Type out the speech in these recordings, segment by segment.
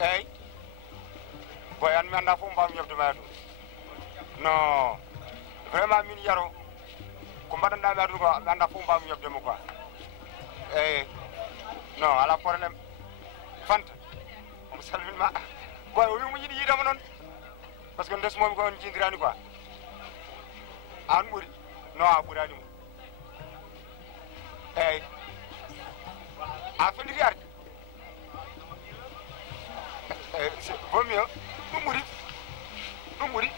eyi boy an mi anda fof mbawmi yebdema ɗum non vraiment min yaro ko mbaɗanɗami aduna ko mi anda fof mbawmi yebdema quoi eyi non ala probléme fanta omo salminma boy o wimo yiiɗi yiidama noon par ce que ndesmomi ko on jindirani quoi an ɓuuri non a ɓuurani mum eyi a felliti arde vaut mieux ɗum ɓuuri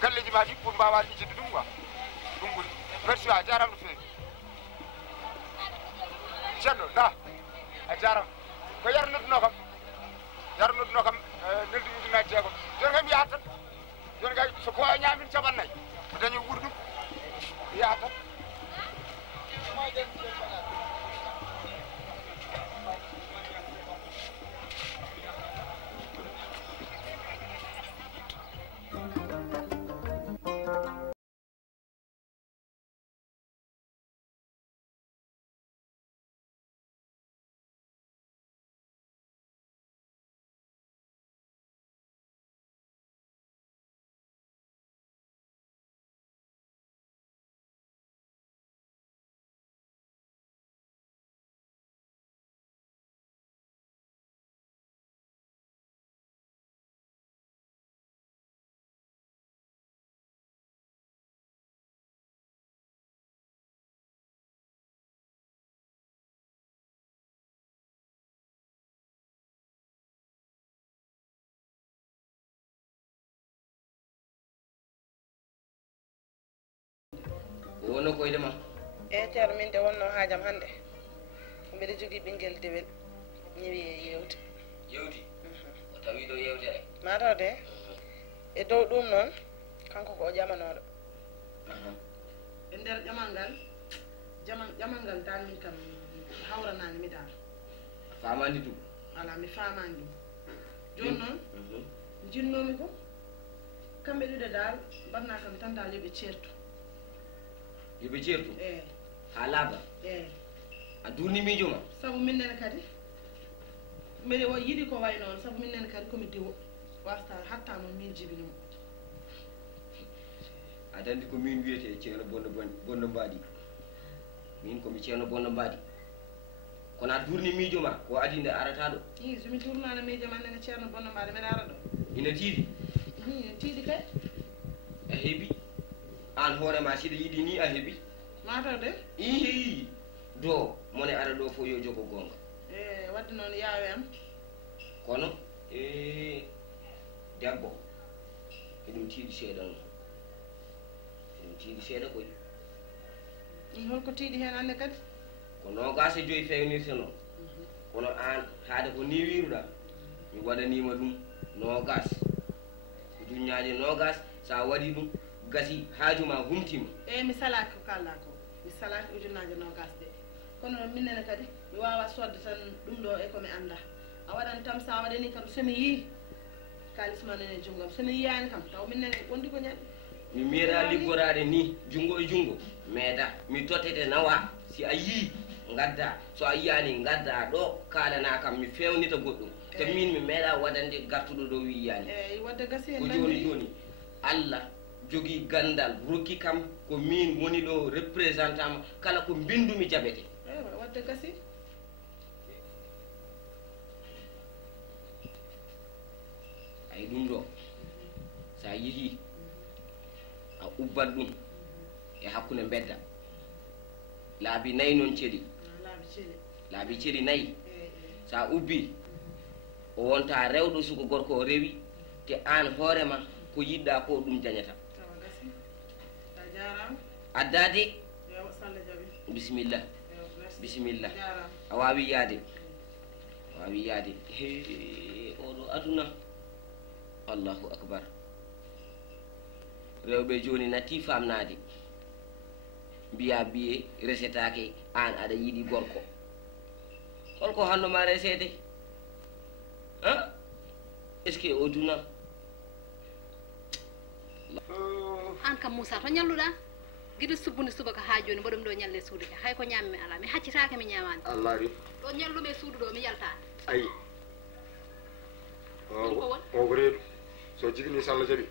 galleji ma ɗi pour mbawa lijjide ɗum quoi ɗum ɓuuri merci a jarama no feewi ceerno na a jarama ko yaro nodduno kam neldi ujunaji jeegom joni kam yahat tan joni kay so ko ñamin capannayyi so dañi ɓuuri ɗum yahat tan wono koyde ma ceerno min de wonno haajam hannde mbiɗa jogii ɓinngel dewel ñewi e yewti o tawi ɗo yewtere mataw de e dow ɗum noon kanko ko o ƴamanooɗo e ndeer ƴamal ngal dal min kam hawranaani mi daal famandi ɗum voilà mi faamani ɗum jooni noon jinnoomi ko kamɓe ɗiɗo dal mbaɗnaa kam tan dal yoɓe ceertu yoɓe ceertu eyi ha laaɓa eyi a durni miijo ma sabu minnen kadi mbiɗa o yiɗi ko way noon sabu minnen kadi komi diwo wasta hatta noon min jibinimo aɗa andi ko min wiyete ceerno bonno mbaɗi min komi ceerno bonno mbaɗi kono a durni miijo ma ko adi nde arata ɗo i somi durnano miijo ma nene ceerno bonno mbaɗi mbeɗa ara ɗo ina tiiɗi ine tiiɗi kay a heeɓi an hoorema siɗa yiɗi ni a heeɓi mataw de i do mone ara ɗo fof yo jogo gonga e wadde noon yaawe am kono debbo eɗum tiiɗi seeɗa noon eɗum tiiɗi seeɗa koy i holko tiiɗi heen annde kadi ko nogas e joyi fewnirte noon kono an haade ko ni wiruɗa mi waɗanima ɗum nogas ujuñaje nogas sa waɗi ɗum gasi haajuma humtima eyi mi salaki ko kalla ko mi salaki ujunnaje nogas ɗe kono minnene kadi mi wawa sodde tan ɗum ɗo e komi anda a waɗan tam sa waɗani kam somi yii kalis ma nene junggam somi yiyani kam taw minnene wondi ko ñaɗi mi meeɗa liggorade ni jungo e jungo meeɗa mi tottete nawa si a yii gadda so a yiyani gadda ɗo kalana kam mi fewnita goɗɗum te min mi meeɗa waɗande gartuɗo ɗo wiyani eyi wadde gasi ko joni joni allah jogui gandal rokki kam ko min woni ɗo représentant ma kala ko bindumi jaɓete eyi wadde gasi ay ɗum ɗo sa yeehi a ubbat ɗum e hakkude bedda laabi nayyi noon ceeli laabi ceeli nayyi sa ubbi o wonta rewɗo suko gorko o rewi te an hoorema ko yiɗɗa ko ɗum jañata addade bisimilla bisimilla a wawi yaade oɗo aduna allahu akbar rewɓe joni natti famnade mbiya biye resetake an aɗa yiɗi gorko holko handoma resede hein est ce que o duna an kam Moussa to ñalluɗa guiɗo subbude subaka ha joni mbaɗum ɗo ñalle suudu ke hay ko ñammi ala mi haccitake mi ñamani allah ri ɗo ñallume suudu ɗo mi yaltani ayi o ko reedu so jigini salla jaɓi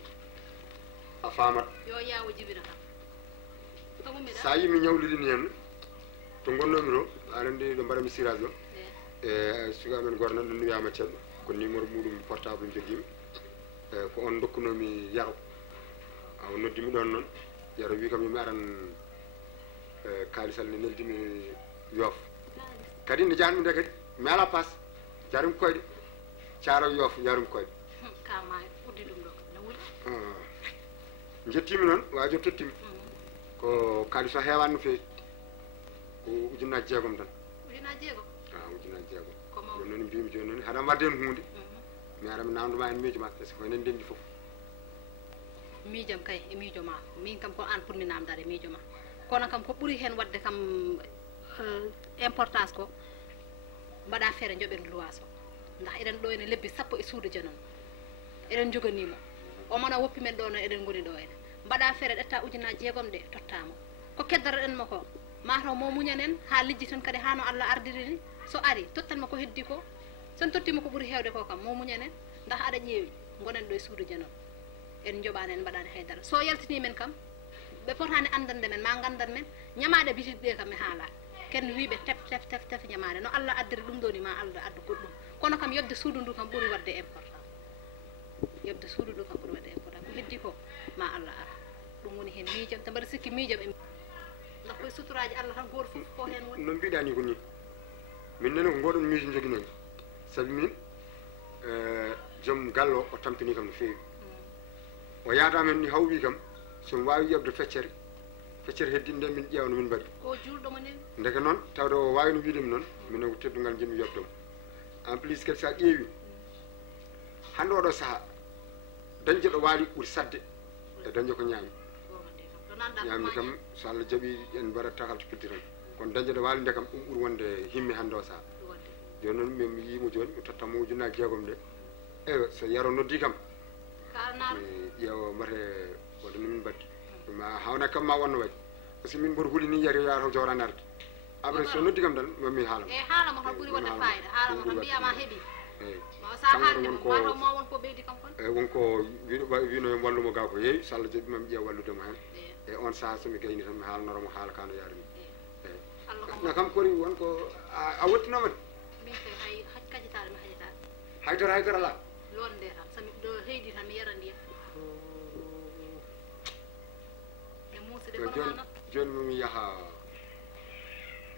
a famat yo yawo jibina kam sa yimi ñawlirini hen to gonnomi ɗo aɗa andi ɗo mbaɗami sirage ɗo e suka men gornan ɗo wiyama ceerno ko numéro muɗum portable joguimi ko on dokkunomi yaro aw noddimi ɗon noon yaro wi kam yomi aran kaalisal ne neldimi yoof kadi ne jahanmi nde kadi mi ala passe jarumi koyɗe caaro yoof jarumi koyɗe kama uddi ɗum ɗo ne wuli jettimi noon wajo tottimi ko kaalis o heewani no feewi ko ujunnaji jeegom tan ujunnaji jeegom ujunnaji jeegom Comment? joni noon mbimi joni noon haɗa wadde hen hunde mi ara mi namdoma hen miijo ma par ce que enen ndendi fof miijam kay e miijo ma min kam ko an pour mi namdade miijo ma kono kam ko ɓuuri hen wadde kam importance ko mbaɗa feere joɓen luwas o ndax eɗen ɗo ene lebbi sappo e suudu jonon eɗen joganimo omona woppi men ɗo no eɗen goni ɗo ene mbaɗa feere ɗetta ujunnaji jeegom ɗe tottama ko keddotoɗen mo ko mataw mo muñanen ha lijji tan kadi hano Allah ardiri ni so ari tottanmo ko heddi ko son tottima ko ɓuuri hewde ko kam mo muñanen ndax aɗa ƴeewi gonen ɗo e suudu jonon en joɓani en mbaɗani haydara so yaltini men kam ɓe potani andande men ma gandan men ñamade bitiɗi ɗe kam mi haalat ken wiɓe tef ñamade no Allah addiri ɗum ɗo ni ma Allah addu goɗɗum kono kam yobde suudu ndu kam ɓuuri wadde important yobde suudu ndu kam ɓuuri wadde important ko heddi ko ma Allah ara ɗum woni hen miijam te mbaɗa sikki miijam e ndax koye suturaji Allah tan goto fof ko hen woni no mbiɗani ko ni min nene ko ngoɗon miijo joguinomi saabi min joom gallo o tampini kam no feewi o yaadama hen ni hawwi kam somi wawi yebde feccere heddi nde min ƴeewa no min mbaɗi ko julɗomo nen ndeke noon tawde o wawino wiidemi noon minen ko teddugal jinmi yobdemo en plus kadi sa ƴeewi hande oɗo saaha dañde ɗo waali ɓuuri sadde e dañde ko ñaami ñaamde kam so Allah jaaɓi en mbaɗat takalto piddi tan kono dañde ɗo waali nde kam ɗum ɓuuri wonde himmi hande o saaha joni noon mi yimo joni mi tottanmo ujunnaji jeegom nde eyo so yaro noddi kam mi ƴeewa mbate waɗa no min mbaddi ma hawna kam ma wonno waɗi par ce que min mboɗo huuli ni yari yaata jawrani arde après so noddi kam tan mami haalamo e haalamo tan ɓuuri wadde fayida haalamo tan mbiyama heeɓi eyyi sa haalde mo mataw ma won ko ɓeydi kam kon eyyi wonko wino hen wallumo ga ko heewi so Allah jaaɓi mami ƴeewa walludemo hen e on saaha somi gayni tan mi haalnoromo haala kano yarini eyyi na kam kori wonko a wottinoma de min kay hay kajitaɗe mi hajataɗe haydara ala londe tan somi ɗo heydi tan mi yara ndiyam e muusi de kono ma noon joni mami yaaha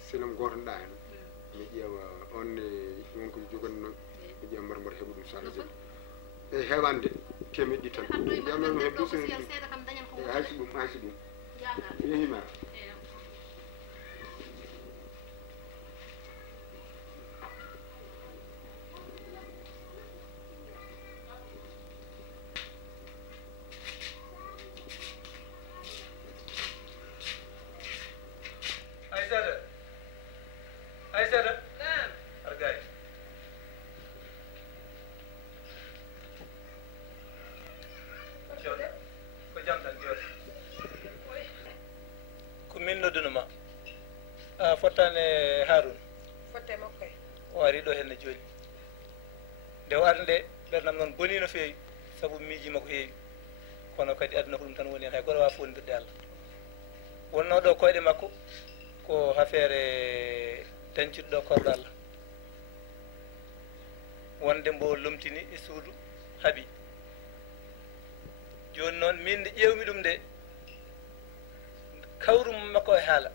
sinam gotonɗa hen mi ƴeewa onne wonko jogonno mi ƴeewa mbaɗa heeɓa ɗum so Allah jaaɓi e heewande temeɗɗi tan jamano heɓɗo so seeɗa kam dañan ko hayso ɗum jaga yehima Aïssata argay ko jam tan jooɗi ko min noddunoma a fottane Haroun fotte makko e o ari ɗo henne joni nde o arde nde ɓernam noon boni no feewi saabu miijima ko heewi kono kadi aduna ko ɗum tan woni hen hay goto wawa fondirde Allah wonno ɗo koyɗe makko ko affaire dañcuɗo korɗo Allah wonde mbo lomtini e suudu haaɓi joni noon min nde ƴewmi ɗum nde kawrum makko e haala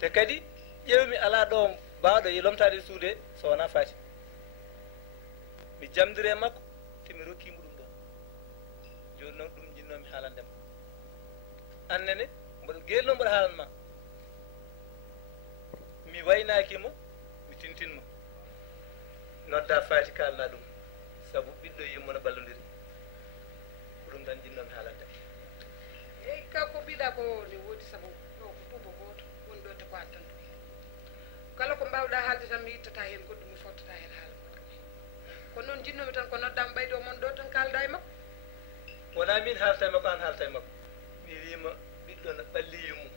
te kadi ƴewmi ala ɗo mbawɗo e lomtade e suude so wona Faty mi jamdiri e makko te mi rokkimo ɗum ɗon joni noon ɗum jinnomi haalandema annene mboɗo gelno mboɗo haalanma mi waynakimo mi tintinmo nodda Faty kalna ɗum saabu ɓiɗɗo yimmo no ballodiri ko ɗum tan jinnomi haalande eyyi kako mbiɗa ko ne woodi saabu ɗo ko tuuba goto woni ɗo te ko tan kala ko mbawɗa haalde tan mi ittata hen goɗɗum mi fottata hen haala kono noon jinnomi tan ko noddama ɓayde o mon ɗo tan kalda e makko wona min haalta e makko an haalta e makko mi wima ɓiɗɗo no ɓalliyi mum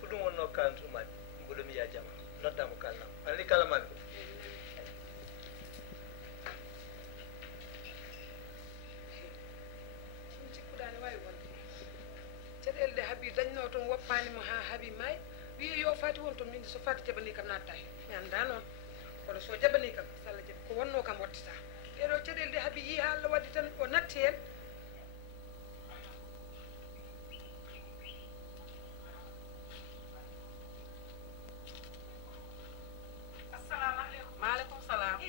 ko ɗum wonno kalntumami mboɗo mi yiya jama noddamo kalnama anani kala mami ko taw toon woppanimo ha haaɓi maayi wiye yo fati won toon minde so fati jaɓani kam natta hen mi anda noon kono so jaɓani kam so Allah jaɓi ko wonno kam wattita ɗeɗo caɗele de haaɓi yi ha Allah waddi tan o natti hen assalamu aleykum maaleykum salam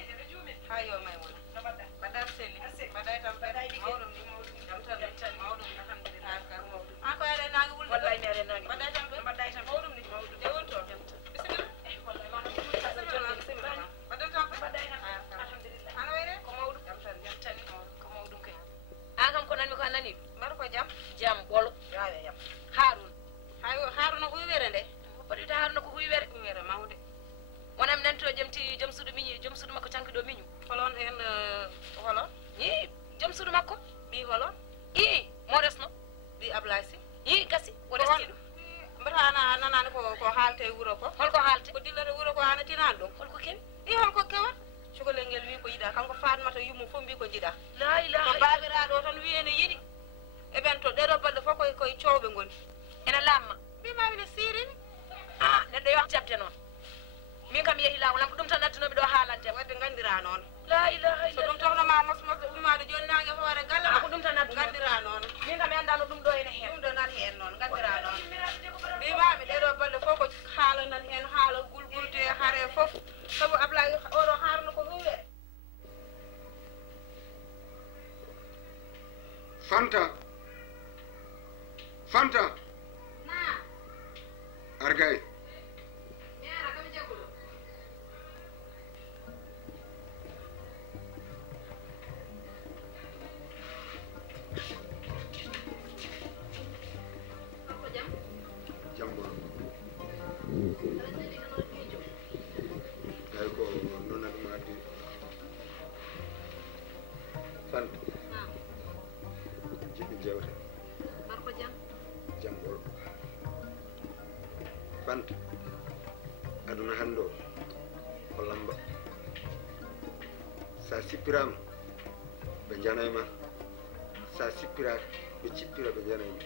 ha yo Maymuna mbaɗɗa selli mbaɗɗa tam mawɗum ni jam tan mawɗum alhamdulillah an ko are nangi wulde wallahi mi are nangi mbaɗɗa tam mbaɗɗa tam mawɗum ni de won to bisimilla wallahi ma mbaɗɗa tam mbaɗɗa tam alhamdulillah an wayre ko mawɗum jam tan ko mawɗum kay an kam ko nanmi ko nani mbaɗa ko jam ɓolo yawe jam Haruna ko wiwere nde waɗita Haruna ko wiwere mawde wonam nanto jom suudu miñi jom suudu makko canki ɗo miñu holon hen holon i jom suudu makko ɓi holon i mo resno ɓi Ablaye Sy i gasi o restiɗo mbata ana nanani ko haalte e wuuro ko holko haalte ko dillata wuuro ko ana tinani ɗum holko kewi i holko kewa cukalel ngel wi ko yiɗa kanko fatmata yummu fof mbi ko jiɗa la ilaha ko babiraɗo tan wi ene yiɗi e ɓen to ɗeɗo balɗe fof koye cowɓe goni ene lamma mbimami ne sirini neɗɗo yo jabde noon min kam yeehi lawol am ko ɗum tan addanomi ɗo haalante wadde gandira noon la ilaha illa so ɗum tawnoma mosmosde ummade joni nangue hoore galle ko ɗum tan addu gandira noon min kam mi andano ɗum ɗo ene hen ɗum ɗo nan hen noon gandira noon mbimami ɗeɗo balɗe fof ko haala nan hen haala gulgulde haare fof saabu Ablaye oɗo Haruna ko huwe Fanta argay Fanta aduna hande o ko lamba sa sippirama ɓe janayma sa sippiraka ɓe cippira ɓe janayma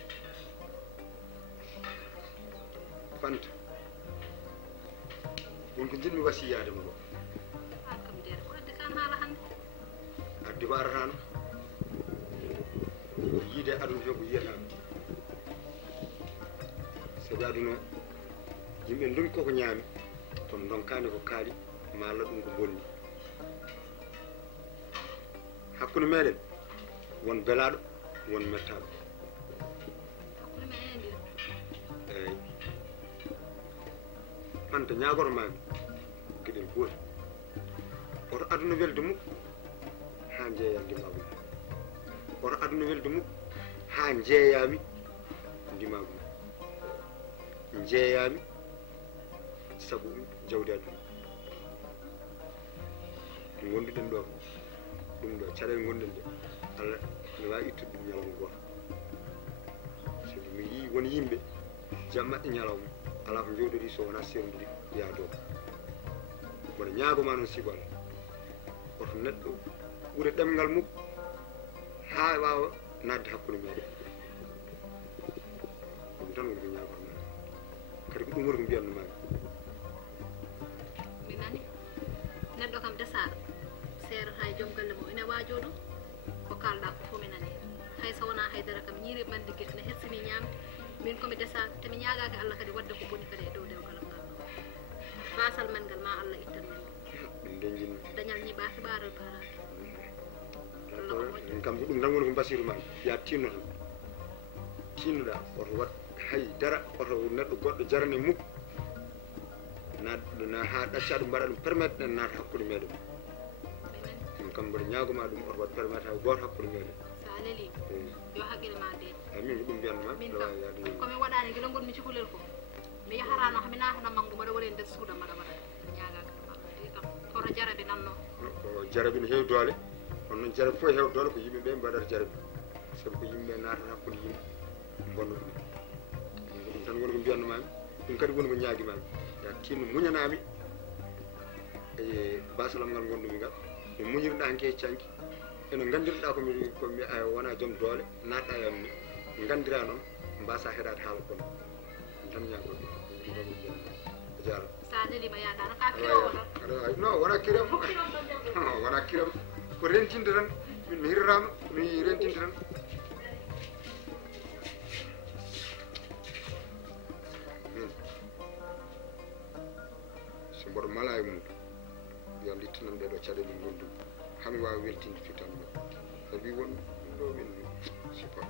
Fanta wonko jinmi wasiyadema ɗo addi ko aratano yiide aduna fe ko yiyatama sabi aduna yimɓe ndonki koko ñaami toon donkani ko kaali malla ɗum ko bonni hakkude meɗen won belaɗo won mettaɗo eyyi Fanta ñagoto mami gueɗel gooti oto aduna welde mukko ha jeeya ndimagum oto aduna welde mukko ha jeeyami ndimagum jeeyami sabu jawdi aduna ɗum wonduɗen ɗo ɗum ɗo caɗele gonɗen ɗe Allah ne wawi ittude ɗum ñalawma goto sabu mi yi won yimɓe jam maɓɓe ñalawma ala ko jowɗori so wona sewdiri yaado mboɗo ñaagoma noon sigo Allah oto neɗɗo ɓuure ɗemgal mukko ha wawa nadde hakkude meɗen ɗum tan woni ko ñagotoma kadi ko ɗum woni ko mbiyatnomami mi nani neɗɗo kam desaɗo serata e joom galle mo ene waajo ɗum ko kalɗa ko fof mi nani hay so wona haydara kam ñiiri mande gueɗe ne hersini ñamde min komi desaɗo te mi ñagaki Allah kadi wadde ko boni kadi e dow dewgalam ngal basal men ngal ma Allah ittan men ɗum denjinmi dañal ñiɓaki ɓaral baraki ɗum kam ko ɗum tan woni ko mbasiru ma ya tinno tan tinnoɗa oto wat haydara oto neɗɗo goɗɗo jarane mukko na ha ɗacca ɗum mbaɗa ɗum permettre ɗen naata hakkude meɗen ɗum kam mboɗo ñagoma ɗum oto wat permettre hay goto hakkude meɗen sa leli yo haqqille ma de eyyi min ko ɗum mbiyatnoma min kam komi waɗani guila gonmi cukalel ko mi yaharano hami natana manggo mbaɗa waɗa nder suuda mbaɗa waɗa ñagaka ɗum Allah ɗi kam oto jarabi nanno ko jarabi ne heewi doole kono noon jarabi fof heewi doole ko yimɓeɓe mbaɗata jarabi saabu ko yimɓeɓe natata hakkude yimɓe bonno ɗum ɗum tan woni ko mbiyatnomami ɗum kadi woni ko ñaguimami ya tinno muñanami e basalam ngal gonɗumi ngal no muñirɗa hanki e canki eno gandirɗa komi wona joom doole natɗa yamni gandira noon mbasa heɗade haala kono tan ñago jaro sa neli ma yaakaar ka kilo wala no wala kiram wala kiram ko rentinde tan min hirram mi rentinde tan so mboɗo mala e mum yo littinan ɗeɗo caɗele gondu hami wawi weltinde fitan ɗo sabi won ɗo men c'est pas